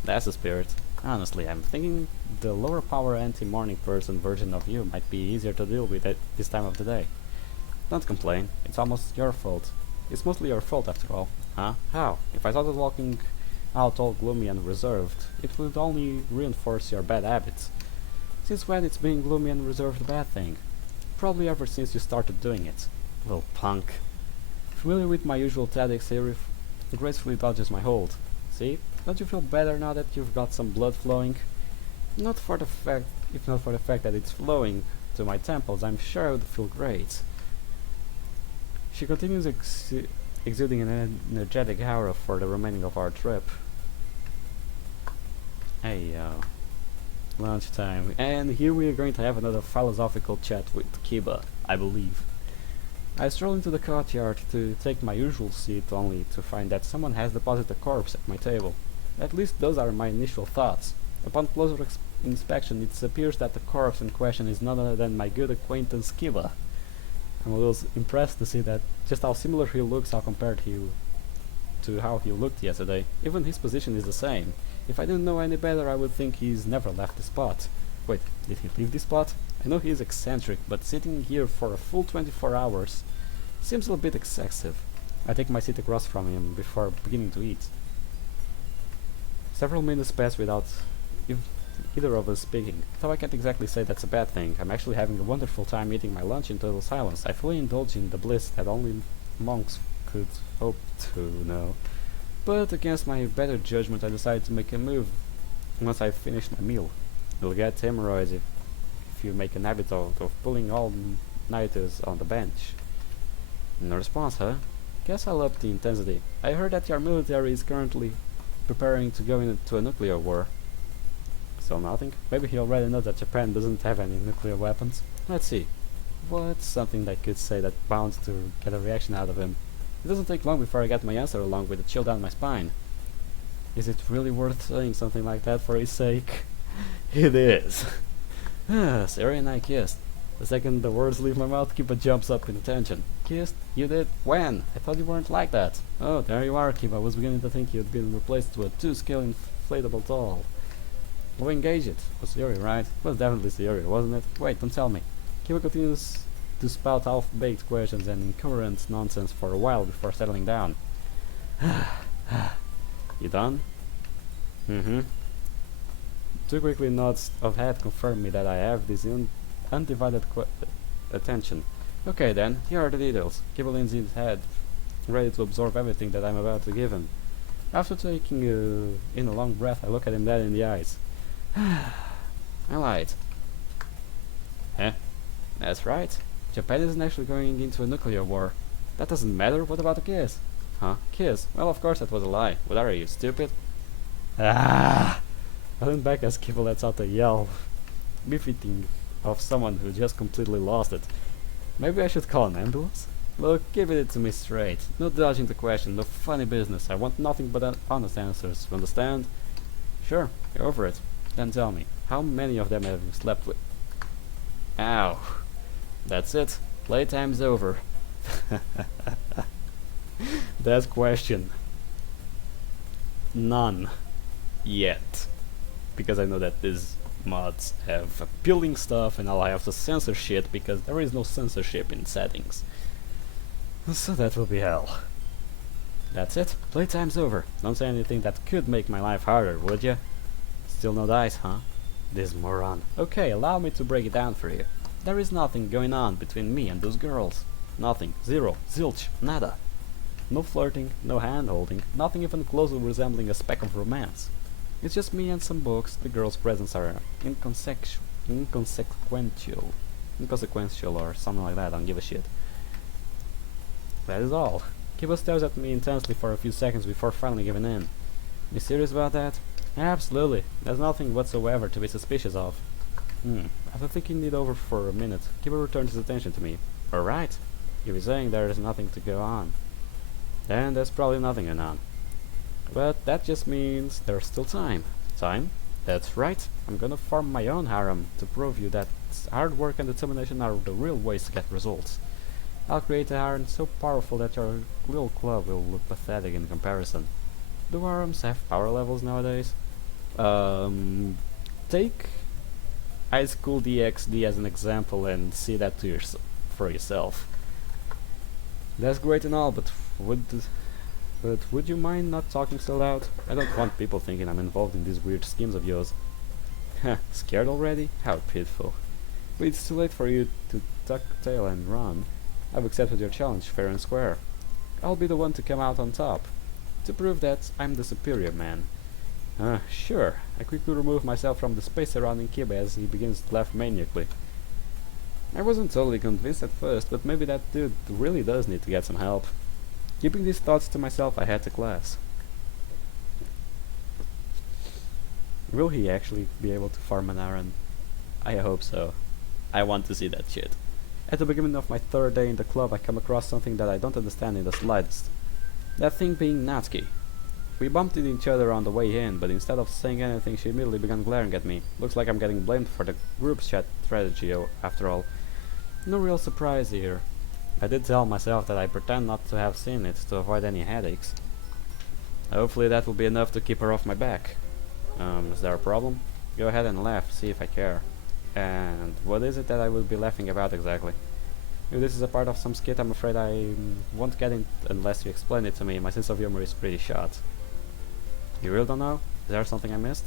That's the spirit. Honestly, I'm thinking the lower power anti-morning person version of you might be easier to deal with at this time of the day. Don't complain, it's almost your fault. It's mostly your fault after all. Huh? How? If I started walking out all gloomy and reserved, it would only reinforce your bad habits. Since when it's being gloomy and reserved a bad thing? Probably ever since you started doing it. Little punk. Familiar with my usual tactics, Sayori gracefully dodges my hold. See? Don't you feel better now that you've got some blood flowing? If not for the fact that it's flowing to my temples, I'm sure I would feel great. She continues exuding an energetic aura for the remaining of our trip. Hey, lunchtime, and here we are going to have another philosophical chat with Kiba, I believe. I stroll into the courtyard to take my usual seat, only to find that someone has deposited a corpse at my table. At least those are my initial thoughts. Upon closer inspection, it appears that the corpse in question is none other than my good acquaintance Kiba. I'm a little impressed to see that just how similar he looks compared to how he looked yesterday. Even his position is the same. If I didn't know any better, I would think he's never left the spot. Wait, did he leave this spot? I know he is eccentric, but sitting here for a full 24 hours seems a bit excessive. I take my seat across from him before beginning to eat. Several minutes pass without either of us speaking, though I can't exactly say that's a bad thing. I'm actually having a wonderful time eating my lunch in total silence. I fully indulge in the bliss that only monks could hope to know. But against my better judgment, I decided to make a move once I finished my meal. You'll get hemorrhoids if you make an habit of pulling all-nighters on the bench. No response, huh? Guess I'll up the intensity. I heard that your military is currently preparing to go into a nuclear war. Still nothing? Maybe he already knows that Japan doesn't have any nuclear weapons. Let's see. What's something I could say that bound to get a reaction out of him? It doesn't take long before I get my answer along with a chill down my spine. Is it really worth saying something like that for his sake? It is. Sayori and I kissed. The second the words leave my mouth, Kiba jumps up in attention. Kissed? You did? When? I thought you weren't like that. Oh, there you are, Kiba. I was beginning to think you'd been replaced to a 2-scale inflatable doll. We'll engage it. Was Sayori, right? It was definitely Sayori, wasn't it? Wait, don't tell me. Kiba continues to spout half-baked questions and incoherent nonsense for a while before settling down. You done? Mm-hmm. Two quickly nods of head confirm me that I have this undivided attention. Okay then, here are the details. Kiba leans his head, ready to absorb everything that I'm about to give him. After taking in a long breath, I look at him dead in the eyes. I lied. Huh? That's right. Japan isn't actually going into a nuclear war. That doesn't matter. What about the kiss? Huh? Kiss? Well, of course that was a lie. What are you, stupid? Ah! I lean back as Kiba lets out a yell, befitting of someone who just completely lost it. Maybe I should call an ambulance? Look, give it to me straight. No dodging the question, no funny business. I want nothing but honest answers. You understand? Sure, go over it. Then tell me, how many of them have you slept with? Ow. That's it. Playtime's over. That question. None. Yet. Because I know that these mods have appealing stuff and I'll have to censor shit because there is no censorship in settings. So that will be hell. That's it. Playtime's over. Don't say anything that could make my life harder, would ya? Still no dice, huh? This moron. Okay, allow me to break it down for you. There is nothing going on between me and those girls. Nothing. Zero. Zilch. Nada. No flirting, no hand-holding, nothing even closely resembling a speck of romance. It's just me and some books. The girls' presents are inconsequential or something like that. I don't give a shit. That is all. Kiba stares at me intensely for a few seconds before finally giving in. You serious about that? Absolutely. There's nothing whatsoever to be suspicious of. After thinking it over for a minute, Kiba returns his attention to me. Alright. You were saying there is nothing to go on. Then there's probably nothing going on. But that just means there's still time. Time? That's right. I'm gonna form my own harem to prove you that hard work and determination are the real ways to get results. I'll create a harem so powerful that your little club will look pathetic in comparison. Do ARMs have power levels nowadays? Take High School DxD as an example and see that for yourself. That's great and all, but would you mind not talking so loud? I don't want people thinking I'm involved in these weird schemes of yours. Heh, scared already? How pitiful. But it's too late for you to tuck tail and run. I've accepted your challenge fair and square. I'll be the one to come out on top, to prove that I'm the superior man. Sure. I quickly remove myself from the space surrounding Kiba as he begins to laugh maniacally. I wasn't totally convinced at first, but maybe that dude really does need to get some help. Keeping these thoughts to myself, I head to class. Will he actually be able to farm an iron? I hope so. I want to see that shit. At the beginning of my third day in the club, I come across something that I don't understand in the slightest. That thing being Natsuki. We bumped into each other on the way in, but instead of saying anything, she immediately began glaring at me. Looks like I'm getting blamed for the group chat strategy after all. No real surprise here. I did tell myself that I pretend not to have seen it to avoid any headaches. Hopefully that will be enough to keep her off my back. Is there a problem? Go ahead and laugh, see if I care. And what is it that I will be laughing about exactly? If this is a part of some skit, I'm afraid I won't get it unless you explain it to me. My sense of humor is pretty shot. You really don't know? Is there something I missed?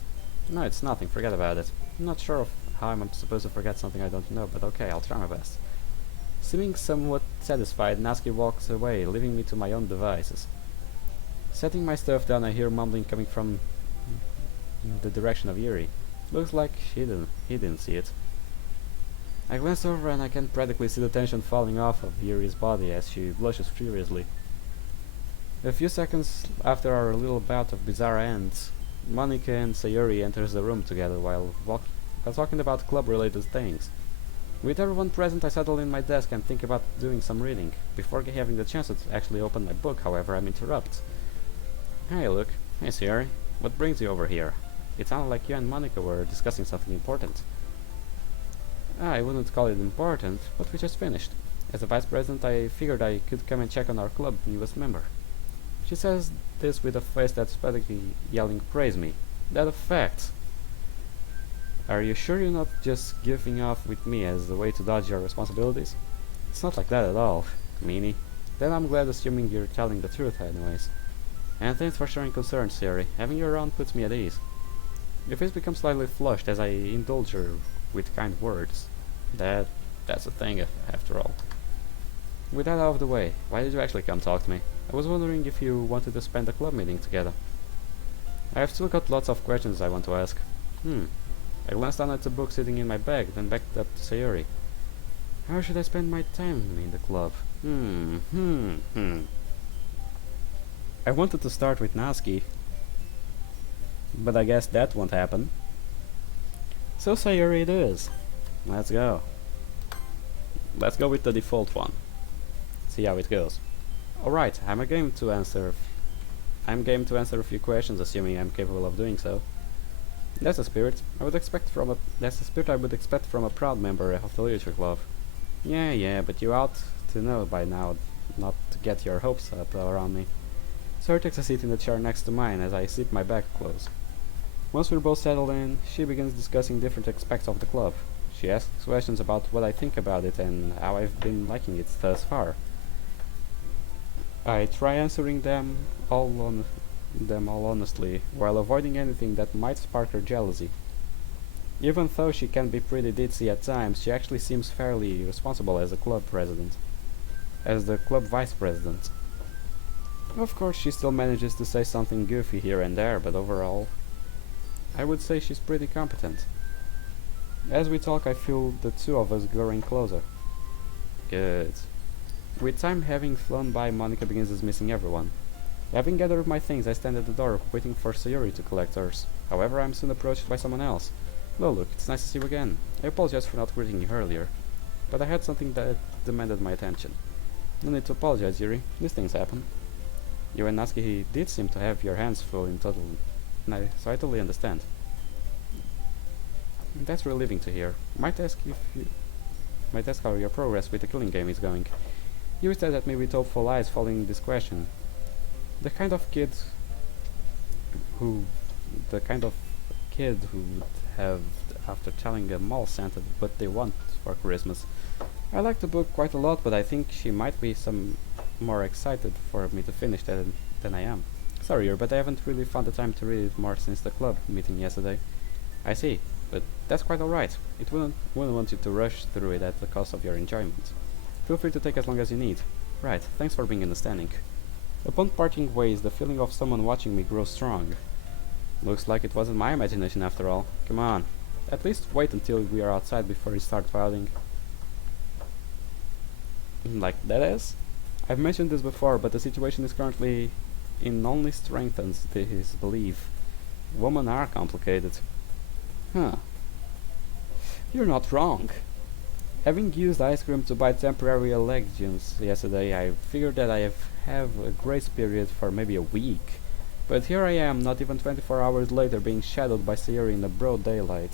No, it's nothing, forget about it. I'm not sure of how I'm supposed to forget something I don't know, but okay, I'll try my best. Seeming somewhat satisfied, Natsuki walks away, leaving me to my own devices. Setting my stuff down, I hear mumbling coming from the direction of Yuri. Looks like he didn't see it. I glance over and I can practically see the tension falling off of Yuri's body as she blushes furiously. A few seconds after our little bout of bizarre ends, Monika and Sayori enters the room together while talking about club-related things. With everyone present, I settle in my desk and think about doing some reading. Before having the chance to actually open my book, however, I'm interrupted. Hey, look. Hey, Sayori. What brings you over here? It sounded like you and Monika were discussing something important. I wouldn't call it important, but we just finished. As a vice president, I figured I could come and check on our club newest member. She says this with a face that's practically yelling praise me. That effect! Are you sure you're not just goofing off with me as a way to dodge your responsibilities? It's not like that at all, meanie. Then I'm glad, assuming you're telling the truth anyways. And thanks for showing concern, Sayori. Having you around puts me at ease. Your face becomes slightly flushed as I indulge her with kind words. That's a thing, after all. With that out of the way, why did you actually come talk to me? I was wondering if you wanted to spend a club meeting together. I have still got lots of questions I want to ask. I glanced down at the book sitting in my bag, then backed up to Sayori. How should I spend my time in the club? I wanted to start with Natsuki, but I guess that won't happen. So Sayori it is. Let's go. Let's go with the default one. See how it goes. Alright, I'm game to answer a few questions, assuming I'm capable of doing so. That's a spirit I would expect from a proud member of the literature club. Yeah, but you ought to know by now not to get your hopes up around me. Sayori takes a seat in the chair next to mine as I zip my bag close. Once we're both settled in, she begins discussing different aspects of the club. She asks questions about what I think about it and how I've been liking it thus far. I try answering them all honestly, while avoiding anything that might spark her jealousy. Even though she can be pretty ditzy at times, she actually seems fairly responsible as the club vice president. Of course, she still manages to say something goofy here and there, but overall, I would say she's pretty competent. As we talk, I feel the two of us growing closer. Good. With time having flown by, Monika begins dismissing everyone. Having gathered my things, I stand at the door, waiting for Sayori to collect hers. However, I am soon approached by someone else. Well, look, it's nice to see you again. I apologize for not greeting you earlier, but I had something that demanded my attention. No need to apologize, Yuri. These things happen. You and Natsuki did seem to have your hands full in total, so I totally understand. That's relieving to hear. Might ask how your progress with the killing game is going. You stared at me with hopeful eyes following this question. The kind of kid who, the kind of kid who would have, after telling them all Santa what they want for Christmas. I like the book quite a lot, but I think she might be some more excited for me to finish than I am. Sorry, but I haven't really found the time to read it more since the club meeting yesterday. I see, but that's quite alright. It wouldn't want you to rush through it at the cost of your enjoyment. Feel free to take as long as you need. Right, thanks for being understanding. Upon parting ways, the feeling of someone watching me grows strong. Looks like it wasn't my imagination after all. Come on. At least wait until we are outside before you start fighting. Like that is? I've mentioned this before, but the situation is currently in only strengthens his belief. Women are complicated. Huh. You're not wrong. Having used ice cream to buy temporary allegiance yesterday, I figured that I have a grace period for maybe a week. But here I am, not even 24 hours later, being shadowed by Sayori in the broad daylight.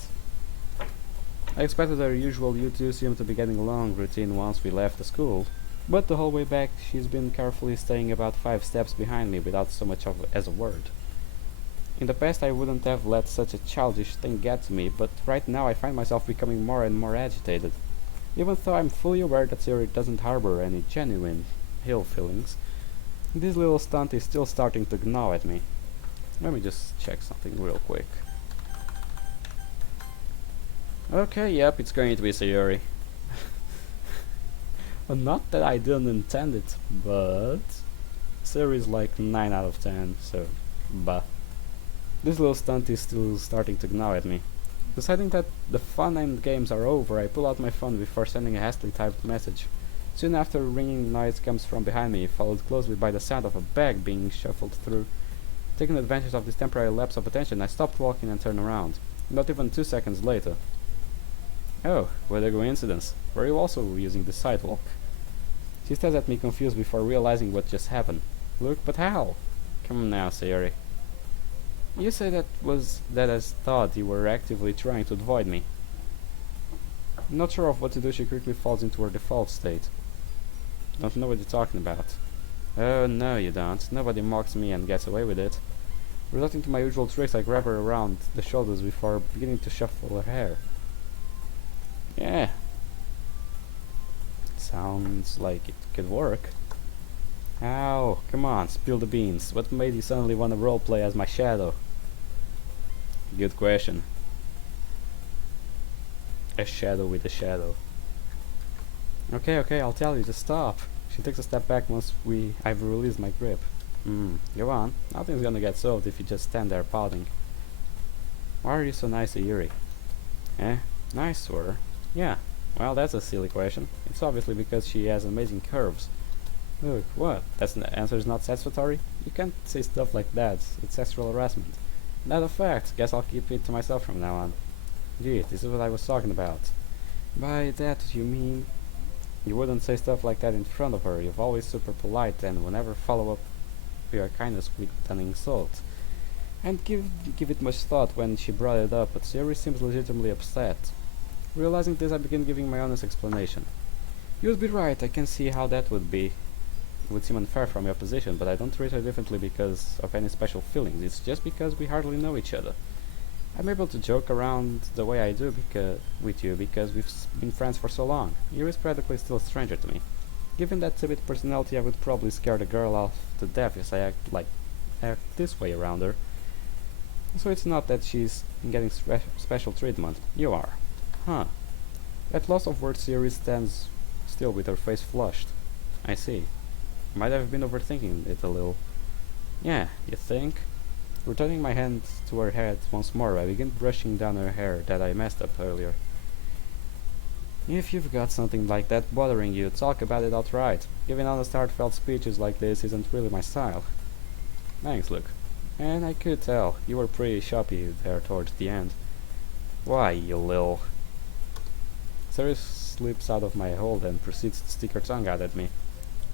I expected her usual "you two seem to be getting along" routine once we left the school, but the whole way back she's been carefully staying about 5 steps behind me without so much as a word. In the past I wouldn't have let such a childish thing get to me, but right now I find myself becoming more and more agitated. Even though I'm fully aware that Sayori doesn't harbor any genuine ill feelings, this little stunt is still starting to gnaw at me. Let me just check something real quick. Okay, yep, it's going to be Sayori. Not that I didn't intend it, but Sayori is like 9 out of 10, so bah. This little stunt is still starting to gnaw at me. Deciding that the fun and games are over, I pull out my phone before sending a hastily typed message. Soon after, a ringing noise comes from behind me, followed closely by the sound of a bag being shuffled through. Taking advantage of this temporary lapse of attention, I stopped walking and turned around. Not even 2 seconds later. Oh, what a coincidence. Were you also using the sidewalk? She stares at me confused before realizing what just happened. Look, but how? Come on now, Sayori. You say that as thought you were actively trying to avoid me. Not sure of what to do, she quickly falls into her default state. Don't know what you're talking about. Oh, no you don't. Nobody mocks me and gets away with it. Resorting to my usual tricks, I grab her around the shoulders before beginning to shuffle her hair. Yeah. Sounds like it could work. Ow, come on, spill the beans. What made you suddenly want to roleplay as my shadow? Good question. A shadow with a shadow. Okay, I'll tell you, just stop. She takes a step back once I've released my grip. Go on. Nothing's gonna get solved if you just stand there pouting. Why are you so nice to Yuri? Nice to her? Yeah, well, that's a silly question. It's obviously because she has amazing curves. Look, what? The answer is not satisfactory? You can't say stuff like that. It's sexual harassment. Not a fact. Guess I'll keep it to myself from now on. Gee, this is what I was talking about. By that you mean you wouldn't say stuff like that in front of her. You're always super polite and will never follow up your kindness with an insult. And give it much thought when she brought it up, but Sayori seems legitimately upset. Realizing this, I begin giving my honest explanation. You would be right. I can see how that would seem unfair from your position, but I don't treat her differently because of any special feelings. It's just because we hardly know each other. I'm able to joke around the way I do with you because we've been friends for so long. Yuri is practically still a stranger to me. Given that timid personality, I would probably scare the girl off to death if I act this way around her. So it's not that she's getting special treatment. You are. Huh. At loss of words, Yuri stands still with her face flushed. I see. Might have been overthinking it a little. Yeah, you think? Returning my hand to her head once more, I begin brushing down her hair that I messed up earlier. If you've got something like that bothering you, talk about it outright. Giving honest heartfelt speeches like this isn't really my style. Thanks, Luke. And I could tell, you were pretty shoppy there towards the end. Why, you lil... Sarah slips out of my hold and proceeds to stick her tongue out at me.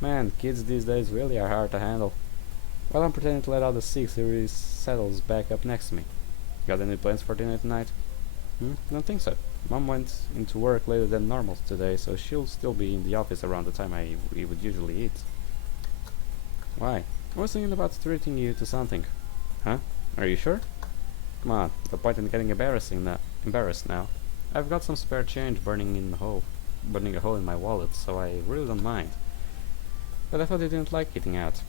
Man, kids these days really are hard to handle. While I'm pretending to let out the six, Sarah settles back up next to me. Got any plans for dinner tonight? Don't think so. Mom went into work later than normal today, so she'll still be in the office around the time we would usually eat. Why? I was thinking about treating you to something. Huh? Are you sure? Come on, the point in getting embarrassed now. I've got some spare change burning a hole in my wallet, so I really don't mind. But I thought you didn't like eating out.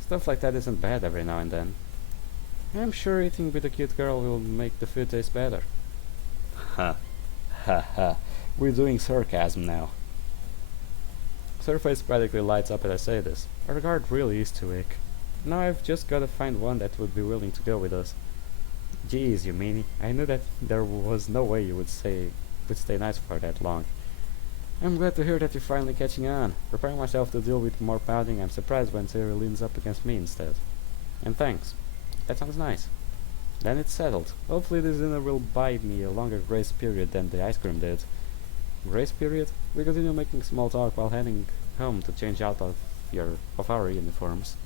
Stuff like that isn't bad every now and then. I'm sure eating with a cute girl will make the food taste better. Ha. Ha ha. We're doing sarcasm now. Her face practically lights up as I say this. Our guard really is too weak. Now I've just gotta find one that would be willing to go with us. Jeez, you meanie. I knew that there was no way you would stay nice for that long. I'm glad to hear that you're finally catching on. Preparing myself to deal with more pounding, I'm surprised when Sayori leans up against me instead. And thanks. That sounds nice. Then it's settled. Hopefully this dinner will buy me a longer grace period than the ice cream did. Grace period? We continue making small talk while heading home to change out of our uniforms.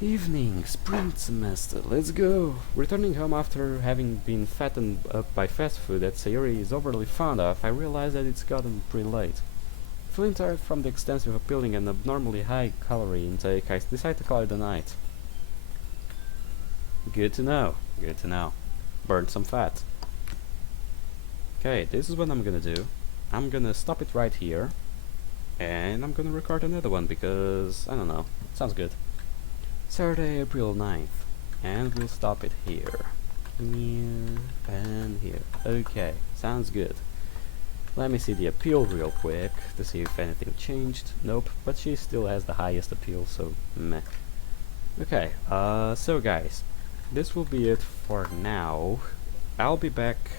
Evening, spring semester, let's go! Returning home after having been fattened up by fast food that Sayori is overly fond of, I realize that it's gotten pretty late. Feeling tired from the extensive, appealing, and abnormally high calorie intake, I decide to call it a night. Good to know, good to know. Burn some fat. Okay, this is what I'm gonna do. I'm gonna stop it right here, and I'm gonna record another one because, I don't know, sounds good. Saturday, April 9th, and we'll stop it here. Here and here. Okay, sounds good. Let me see the appeal real quick to see if anything changed. Nope, but she still has the highest appeal, so meh. Okay, so guys, this will be it for now. I'll be back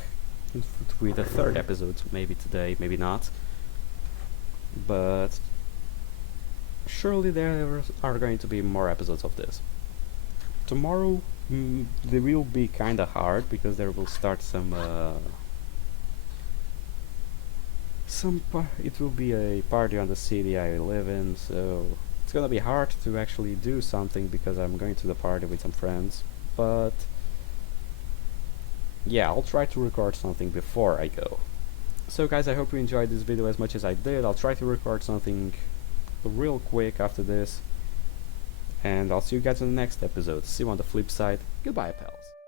with a third episode, maybe today, maybe not. But surely there are going to be more episodes of this. Tomorrow they will be kinda hard because there will start it will be a party on the city I live in, so it's gonna be hard to actually do something because I'm going to the party with some friends. But yeah, I'll try to record something before I go. So guys, I hope you enjoyed this video as much as I did. I'll try to record something real quick after this, and I'll see you guys in the next episode. See you on the flip side. Goodbye, pals.